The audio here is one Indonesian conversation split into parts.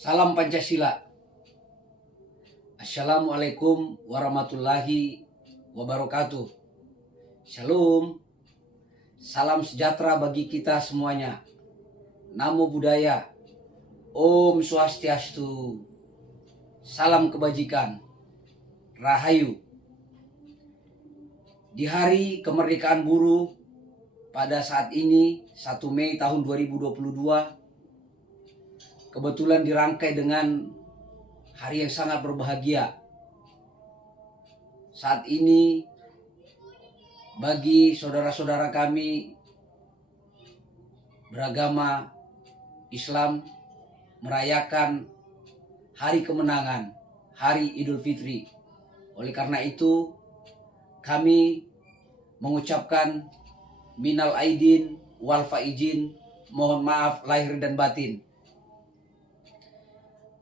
Salam Pancasila. Assalamualaikum warahmatullahi wabarakatuh. Shalom. Salam sejahtera bagi kita semuanya. Namo Buddhaya. Om Swastiastu. Salam kebajikan. Rahayu. Di hari kemerdekaan buruh pada saat ini 1 Mei tahun 2022 kebetulan dirangkai dengan hari yang sangat berbahagia. Saat ini bagi saudara-saudara kami beragama Islam merayakan hari kemenangan, hari Idul Fitri. Oleh karena itu kami mengucapkan minal aidin wal faizin, mohon maaf lahir dan batin.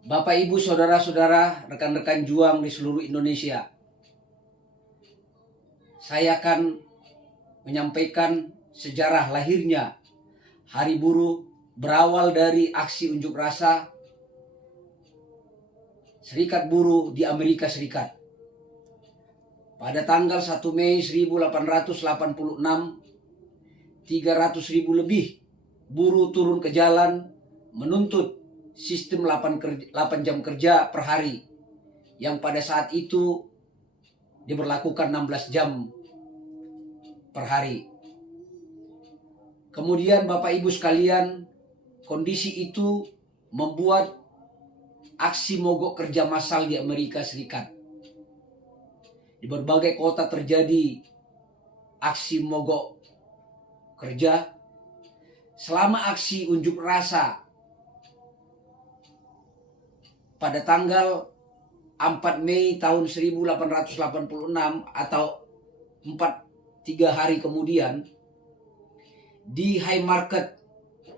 Bapak, Ibu, saudara-saudara, rekan-rekan juang di seluruh Indonesia, saya akan menyampaikan sejarah lahirnya Hari Buruh berawal dari aksi unjuk rasa Serikat Buruh di Amerika Serikat. Pada tanggal 1 Mei 1886, 300.000 lebih buruh turun ke jalan menuntut sistem 8 jam kerja per hari yang pada saat itu diberlakukan 16 jam per hari. Kemudian Bapak Ibu sekalian, kondisi itu membuat aksi mogok kerja massal di Amerika Serikat. Di berbagai kota terjadi aksi mogok kerja. Selama aksi unjuk rasa pada tanggal 4 Mei tahun 1886 atau 3 hari kemudian di Haymarket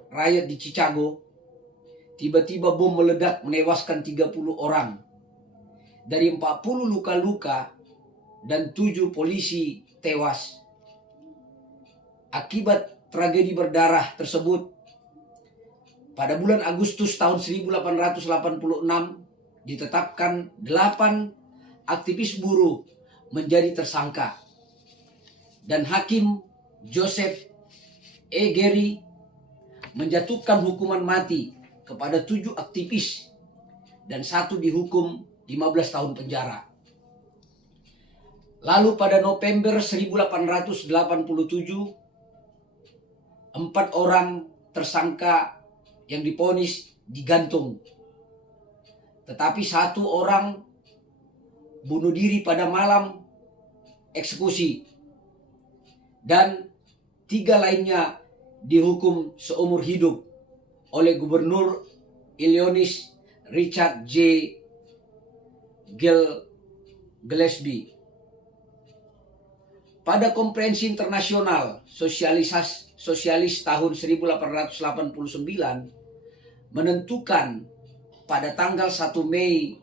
Riot di Chicago, tiba-tiba bom meledak menewaskan 30 orang. Dari 40 luka-luka dan 7 polisi tewas. Akibat tragedi berdarah tersebut, pada bulan Agustus tahun 1886 ditetapkan 8 aktivis buruh menjadi tersangka. Dan Hakim Joseph E. Gary menjatuhkan hukuman mati kepada 7 aktivis dan 1 dihukum 15 tahun penjara. Lalu pada November 1887, 4 orang tersangka yang divonis digantung. Tetapi 1 orang bunuh diri pada malam eksekusi. Dan 3 lainnya dihukum seumur hidup oleh Gubernur Illinois Richard J. Gillespie. Pada Konferensi Internasional Sosialis tahun 1889 menentukan pada tanggal 1 Mei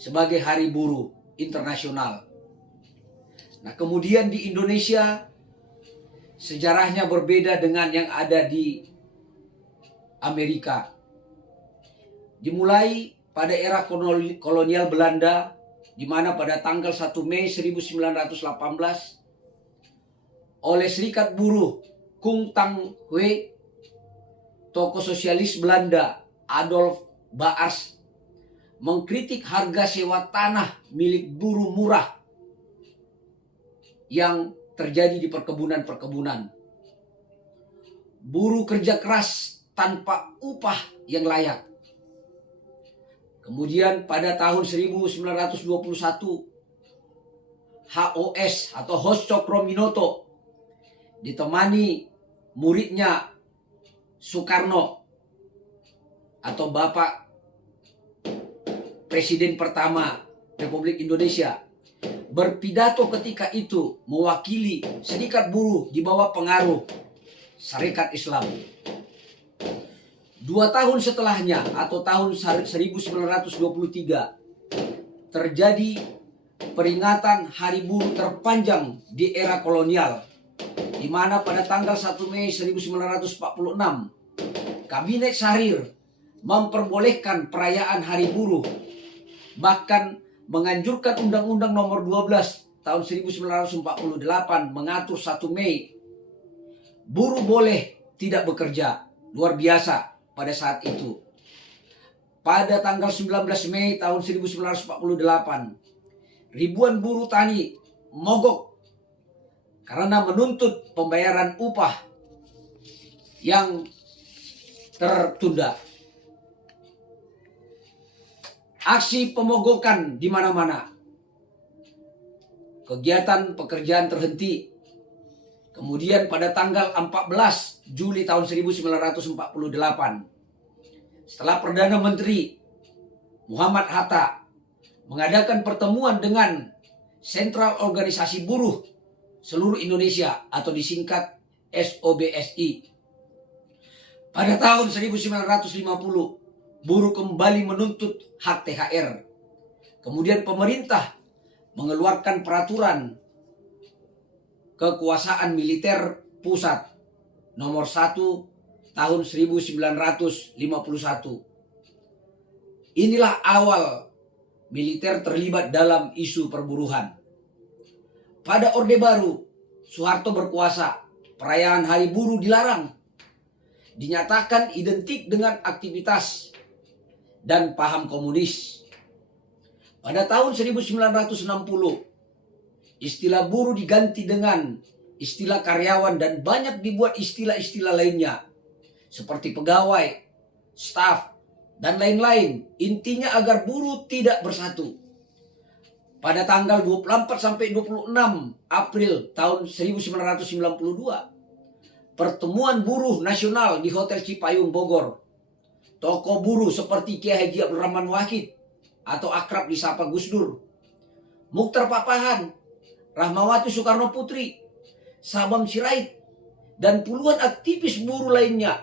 sebagai Hari Buruh Internasional. Nah, kemudian di Indonesia sejarahnya berbeda dengan yang ada di Amerika. Dimulai pada era kolonial Belanda, di mana pada tanggal 1 Mei 1918 oleh Serikat Buruh Kung Tang Hue, tokoh sosialis Belanda Adolf Baars mengkritik harga sewa tanah milik buruh murah yang terjadi di perkebunan-perkebunan. Buruh kerja keras tanpa upah yang layak. Kemudian pada tahun 1921 HOS atau Hos Cokro-Minoto ditemani muridnya Soekarno atau Bapak Presiden pertama Republik Indonesia berpidato ketika itu mewakili serikat buruh di bawah pengaruh Syarikat Islam. 2 tahun setelahnya atau tahun 1923 terjadi peringatan Hari Buruh terpanjang di era kolonial, di mana pada tanggal 1 Mei 1946 Kabinet Syahrir memperbolehkan perayaan Hari Buruh, bahkan menganjurkan Undang-Undang Nomor 12 tahun 1948 mengatur 1 Mei buruh boleh tidak bekerja. Luar biasa pada saat itu. Pada tanggal 19 Mei tahun 1948, ribuan buruh tani mogok karena menuntut pembayaran upah yang tertunda. Aksi pemogokan di mana-mana. Kegiatan pekerjaan terhenti. Kemudian pada tanggal 14 Juli tahun 1948, setelah Perdana Menteri Muhammad Hatta mengadakan pertemuan dengan Sentral Organisasi Buruh Seluruh Indonesia atau disingkat SOBSI. Pada tahun 1950, buruh kembali menuntut hak THR. Kemudian pemerintah mengeluarkan peraturan kekuasaan militer pusat nomor 1 tahun 1951. Inilah awal militer terlibat dalam isu perburuhan. Pada Orde Baru, Soeharto berkuasa, perayaan Hari Buruh dilarang. Dinyatakan identik dengan aktivitas dan paham komunis. Pada tahun 1960, istilah buruh diganti dengan istilah karyawan dan banyak dibuat istilah-istilah lainnya seperti pegawai, staf, dan lain-lain. Intinya agar buruh tidak bersatu. Pada tanggal 24 sampai 26 April tahun 1992, pertemuan buruh nasional di Hotel Cipayung Bogor. Tokoh buruh seperti Kiai Haji Abdul Rahman Wahid atau akrab disapa Gus Dur, Muchtar Papahan, Rahmawati Soekarno Putri, Sabam Sirait, dan puluhan aktivis buruh lainnya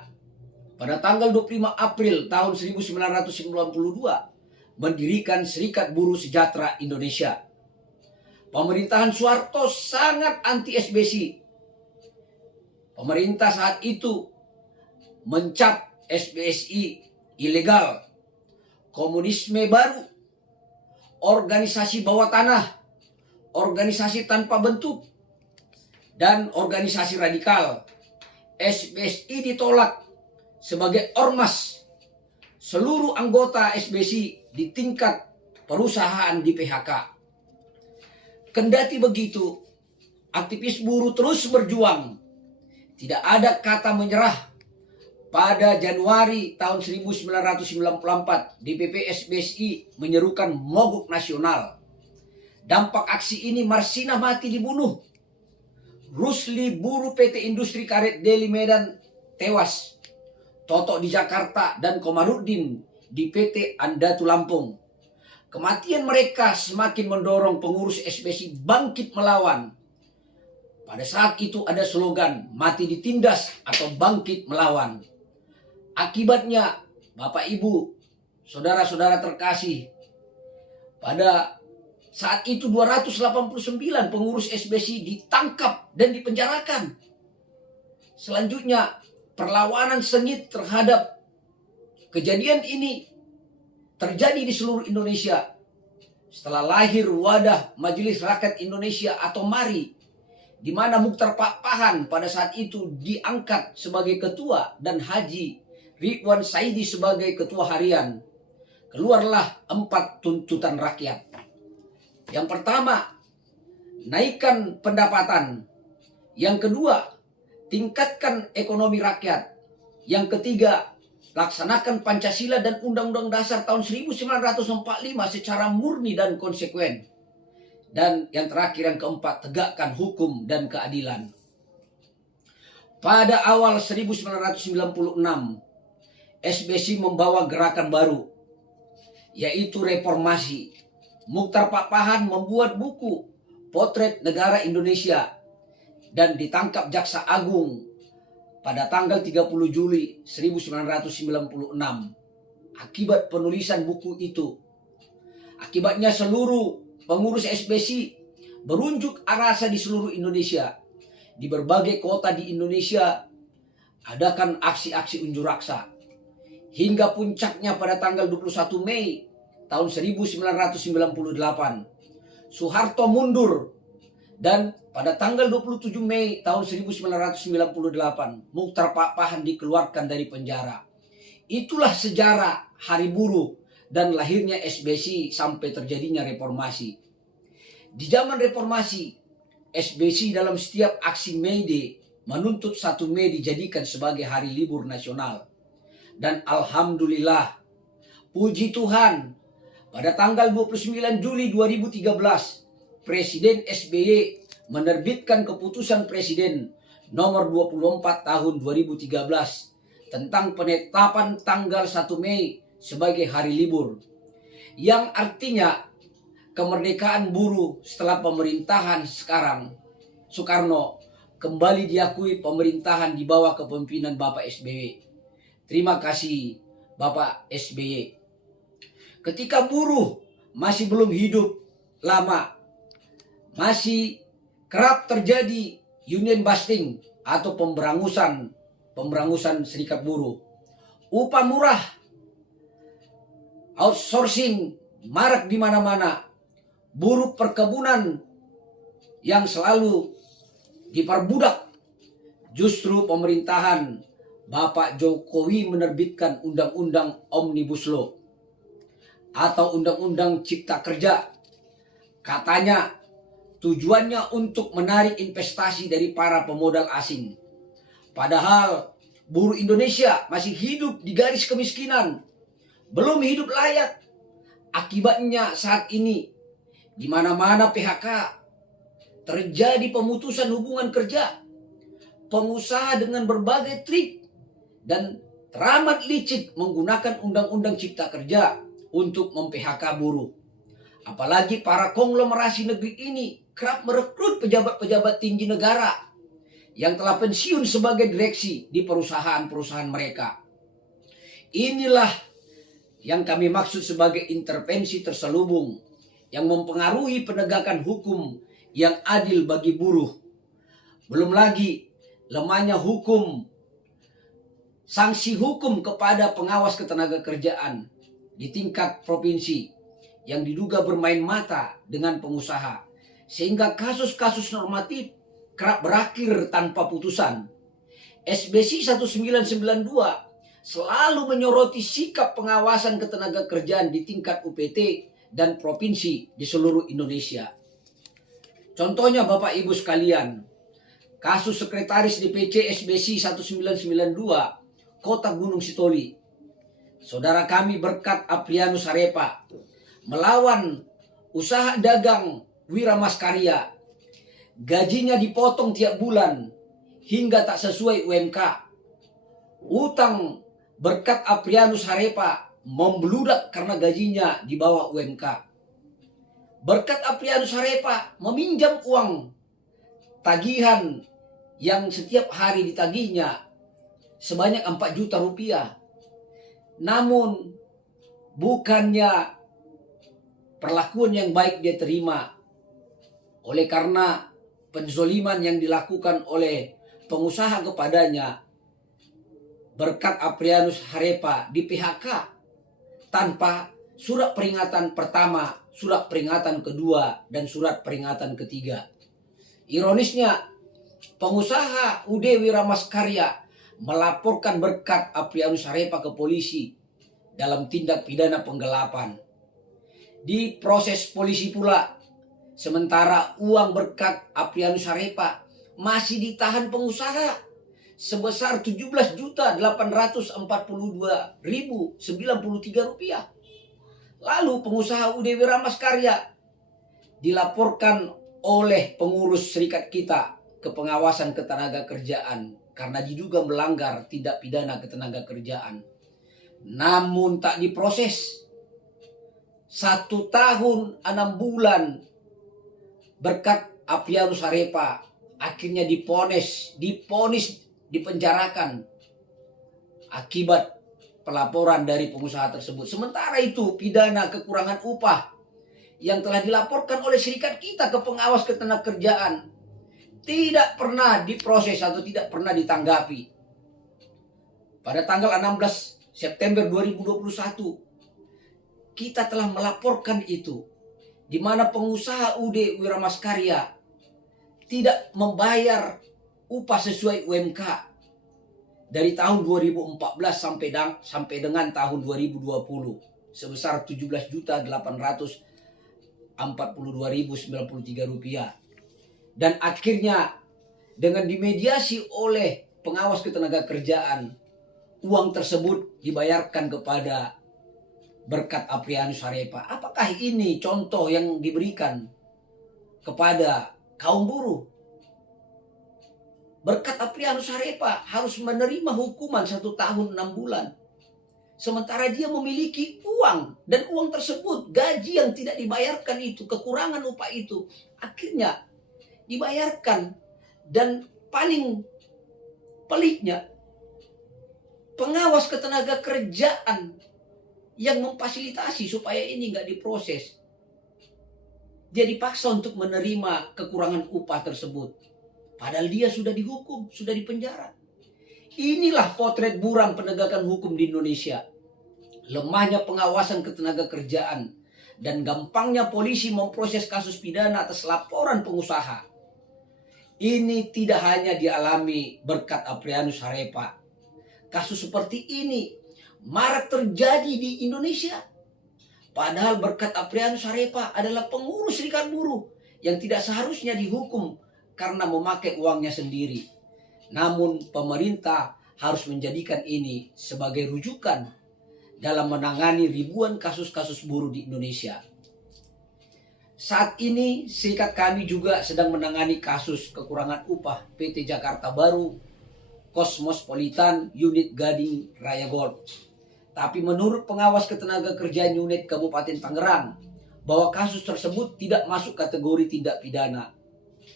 pada tanggal 25 April tahun 1992 mendirikan Serikat Buruh Sejahtera Indonesia. Pemerintahan Soeharto sangat anti SBSI. Pemerintah saat itu mencap SBSI ilegal, komunisme baru, organisasi bawah tanah, organisasi tanpa bentuk, dan organisasi radikal. SBSI ditolak sebagai ormas. Seluruh anggota SBSI di tingkat perusahaan di PHK. Kendati begitu, aktivis buruh terus berjuang. Tidak ada kata menyerah. Pada Januari tahun 1994, DPP SBSI menyerukan mogok nasional. Dampak aksi ini Marsinah mati dibunuh. Rusli buruh PT Industri Karet Deli Medan tewas. Toto di Jakarta dan Komarudin di PT Andatu Lampung. Kematian mereka semakin mendorong pengurus SBSI bangkit melawan. Pada saat itu ada slogan mati ditindas atau bangkit melawan. Akibatnya Bapak Ibu, saudara-saudara terkasih, pada saat itu 289 pengurus SBSI ditangkap dan dipenjarakan. Selanjutnya perlawanan sengit terhadap kejadian ini terjadi di seluruh Indonesia. Setelah lahir wadah Majelis Rakyat Indonesia atau MARI, di mana Muchtar Papahan pada saat itu diangkat sebagai ketua dan Haji Ridwan Saidi sebagai ketua harian, keluarlah 4 tuntutan rakyat. Yang pertama, naikkan pendapatan. Yang kedua, tingkatkan ekonomi rakyat. Yang ketiga, laksanakan Pancasila dan Undang-Undang Dasar tahun 1945 secara murni dan konsekuen. Dan yang terakhir, yang keempat, tegakkan hukum dan keadilan. Pada awal 1996, SBSI membawa gerakan baru, yaitu reformasi. Muchtar Papahan membuat buku Potret Negara Indonesia dan ditangkap Jaksa Agung pada tanggal 30 Juli 1996. Akibat penulisan buku itu, akibatnya seluruh pengurus SBSI berunjuk rasa di seluruh Indonesia. Di berbagai kota di Indonesia adakan aksi-aksi unjuk rasa. hingga puncaknya pada tanggal 21 Mei tahun 1998. Soeharto mundur dan pada tanggal 27 Mei tahun 1998 Muchtar Pakpahan dikeluarkan dari penjara. Itulah sejarah Hari Buruh dan lahirnya SBSI sampai terjadinya reformasi. Di zaman reformasi, SBSI dalam setiap aksi May Day menuntut 1 Mei dijadikan sebagai hari libur nasional. Dan alhamdulillah, puji Tuhan, pada tanggal 29 Juli 2013, Presiden SBY menerbitkan keputusan Presiden nomor 24 tahun 2013 tentang penetapan tanggal 1 Mei sebagai hari libur, yang artinya kemerdekaan buruh setelah pemerintahan sekarang Soekarno kembali diakui pemerintahan di bawah kepemimpinan Bapak SBY. Terima kasih Bapak SBY. Ketika buruh masih belum hidup lama, masih kerap terjadi union busting atau pemberangusan serikat buruh. Upah murah, outsourcing marak di mana-mana. Buruh perkebunan yang selalu diperbudak. Justru pemerintahan Bapak Jokowi menerbitkan Undang-Undang Omnibus Law atau Undang-Undang Cipta Kerja. Katanya tujuannya untuk menarik investasi dari para pemodal asing. Padahal buruh Indonesia masih hidup di garis kemiskinan, belum hidup layak. Akibatnya saat ini di mana-mana PHK, terjadi pemutusan hubungan kerja, pengusaha dengan berbagai trik dan teramat licik menggunakan Undang-Undang Cipta Kerja untuk mem-PHK buruh. Apalagi para konglomerasi negeri ini kerap merekrut pejabat-pejabat tinggi negara yang telah pensiun sebagai direksi di perusahaan-perusahaan mereka. Inilah yang kami maksud sebagai intervensi terselubung yang mempengaruhi penegakan hukum yang adil bagi buruh. Belum lagi lemahnya hukum, sanksi hukum kepada pengawas ketenagakerjaan di tingkat provinsi yang diduga bermain mata dengan pengusaha, sehingga kasus-kasus normatif kerap berakhir tanpa putusan. SBSI 1992 selalu menyoroti sikap pengawasan ketenagakerjaan di tingkat UPT dan provinsi di seluruh Indonesia. Contohnya Bapak Ibu sekalian, kasus Sekretaris DPC SBSI 1992 Kota Gunung Sitoli, saudara kami Berkat Aprianus Harepa, melawan usaha dagang Wiramaskarya. Gajinya dipotong tiap bulan hingga tak sesuai UMK. Utang Berkat Aprianus Harepa membludak karena gajinya di bawah UMK. Berkat Aprianus Harepa meminjam uang tagihan yang setiap hari ditagihnya sebanyak 4 juta rupiah. Namun bukannya perlakuan yang baik dia terima. Oleh karena penzoliman yang dilakukan oleh pengusaha kepadanya, Berkat Aprianus Harepa di PHK tanpa surat peringatan pertama, surat peringatan kedua, dan surat peringatan ketiga. Ironisnya, pengusaha UD Wiramaskarya melaporkan Berkat Aprianus Harepa ke polisi dalam tindak pidana penggelapan. Di proses polisi pula, sementara uang Berkat Aprianus Harepa masih ditahan pengusaha sebesar Rp17.842.093. Lalu pengusaha UD Wiramaskarya dilaporkan oleh pengurus serikat kita ke pengawasan ketenagakerjaan karena diduga melanggar tindak pidana ketenagakerjaan. Namun tak diproses. 1 tahun 6 bulan Berkat Aprianus Harepa akhirnya diponis dipenjarakan akibat pelaporan dari pengusaha tersebut. Sementara itu pidana kekurangan upah yang telah dilaporkan oleh serikat kita ke pengawas ketenagakerjaan tidak pernah diproses atau tidak pernah ditanggapi. Pada tanggal 16 September 2021 kita telah melaporkan itu, di mana pengusaha UD Wiramaskarya tidak membayar upah sesuai UMK dari tahun 2014 sampai dengan tahun 2020 sebesar Rp17.842.093. Dan akhirnya dengan dimediasi oleh pengawas ketenagakerjaan, uang tersebut dibayarkan kepada Berkat Aprianus Haryepa. Apakah ini contoh yang diberikan kepada kaum buruh? Berkat Aprianus Haryepa harus menerima hukuman 1 tahun 6 bulan. Sementara dia memiliki uang, dan uang tersebut gaji yang tidak dibayarkan itu, kekurangan upah itu, akhirnya dibayarkan. Dan paling peliknya, pengawas ketenagakerjaan yang memfasilitasi supaya ini nggak diproses, dia dipaksa untuk menerima kekurangan upah tersebut. Padahal dia sudah dihukum, sudah dipenjara. Inilah potret buram penegakan hukum di Indonesia. Lemahnya pengawasan ketenagakerjaan dan gampangnya polisi memproses kasus pidana atas laporan pengusaha. Ini tidak hanya dialami Berkat Aprianus Haryepa. Kasus seperti ini marak terjadi di Indonesia. Padahal Berkat Aprianus Haryepa adalah pengurus serikat buruh yang tidak seharusnya dihukum karena memakai uangnya sendiri. Namun pemerintah harus menjadikan ini sebagai rujukan dalam menangani ribuan kasus-kasus buruh di Indonesia. Saat ini serikat kami juga sedang menangani kasus kekurangan upah PT Jakarta Baru Cosmopolitan Unit Gading Raya Golf. Tapi menurut pengawas ketenagakerjaan unit Kabupaten Tangerang, bahwa kasus tersebut tidak masuk kategori tindak pidana.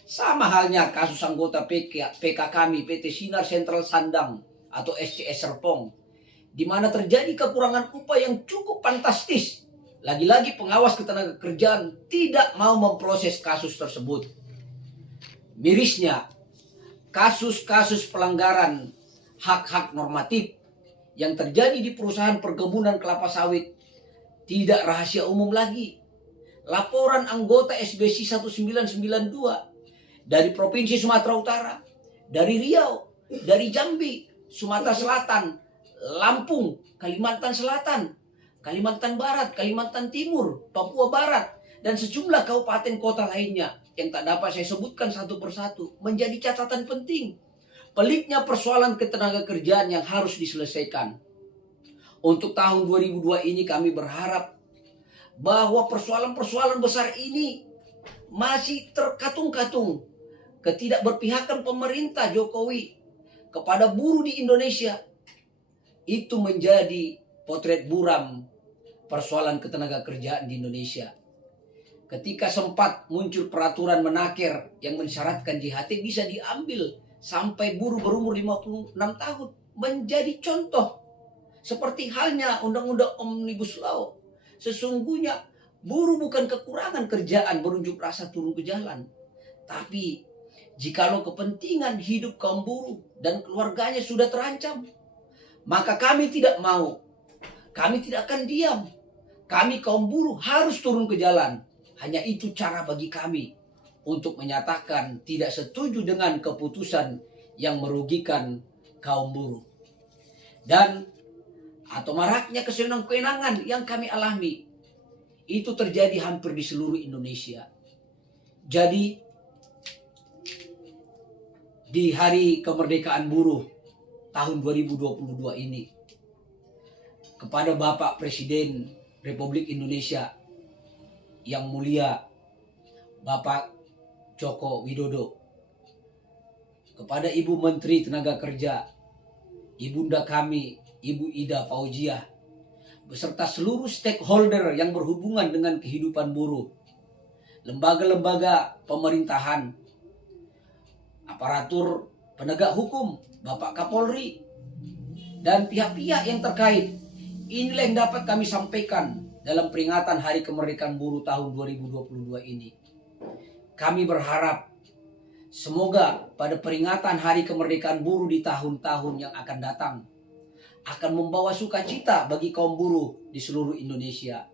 Sama halnya kasus anggota PK kami PT Sinar Sentral Sandang atau SCS Serpong, di mana terjadi kekurangan upah yang cukup fantastis. Lagi-lagi pengawas ketenagakerjaan tidak mau memproses kasus tersebut. Mirisnya, kasus-kasus pelanggaran hak-hak normatif yang terjadi di perusahaan perkebunan kelapa sawit tidak rahasia umum lagi. Laporan anggota SBC 1992 dari Provinsi Sumatera Utara, dari Riau, dari Jambi, Sumatera Selatan, Lampung, Kalimantan Selatan, Kalimantan Barat, Kalimantan Timur, Papua Barat, dan sejumlah kabupaten kota lainnya yang tak dapat saya sebutkan satu persatu menjadi catatan penting. Peliknya persoalan ketenagakerjaan yang harus diselesaikan. Untuk tahun 2002 ini kami berharap bahwa persoalan-persoalan besar ini masih terkatung-katung. Ketidakberpihakan pemerintah Jokowi kepada buruh di Indonesia itu menjadi potret buram persoalan ketenagakerjaan di Indonesia. Ketika sempat muncul peraturan menaker yang mensyaratkan JHT bisa diambil sampai buruh berumur 56 tahun, menjadi contoh. Seperti halnya Undang-Undang Omnibus Law. Sesungguhnya buruh bukan kekurangan kerjaan berunjuk rasa turun ke jalan. Tapi jikalau kepentingan hidup kaum buruh dan keluarganya sudah terancam, maka kami tidak mau. Kami tidak akan diam. Kami kaum buruh harus turun ke jalan. Hanya itu cara bagi kami untuk menyatakan tidak setuju dengan keputusan yang merugikan kaum buruh. Dan atau maraknya kesenang-kenangan yang kami alami itu terjadi hampir di seluruh Indonesia. Jadi di hari kemerdekaan buruh tahun 2022 ini, kepada Bapak Presiden Republik Indonesia yang mulia Bapak Joko Widodo, kepada Ibu Menteri Tenaga Kerja, Ibunda kami Ibu Ida Fauziah, beserta seluruh stakeholder yang berhubungan dengan kehidupan buruh, lembaga-lembaga pemerintahan, aparatur penegak hukum, Bapak Kapolri, dan pihak-pihak yang terkait. Inilah yang dapat kami sampaikan dalam peringatan Hari Kemerdekaan Buruh tahun 2022 ini. Kami berharap semoga pada peringatan Hari Kemerdekaan Buruh di tahun-tahun yang akan datang, akan membawa sukacita bagi kaum buruh di seluruh Indonesia.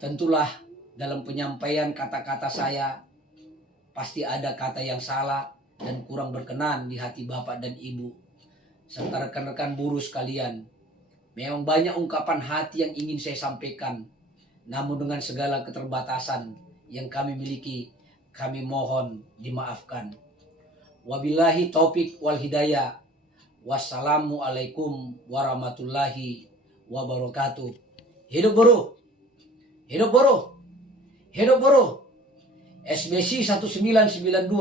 Tentulah dalam penyampaian kata-kata saya pasti ada kata yang salah dan kurang berkenan di hati Bapak dan Ibu serta rekan-rekan buruh sekalian. Memang banyak ungkapan hati yang ingin saya sampaikan, namun dengan segala keterbatasan yang kami miliki, kami mohon dimaafkan. Wabillahi taufik wal hidayah. Wassalamualaikum warahmatullahi wabarakatuh. Hidup buruh! Hidup buruh! Hidup buruh! SBC 1992,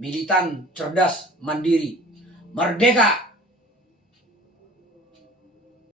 militan, cerdas, mandiri. Merdeka!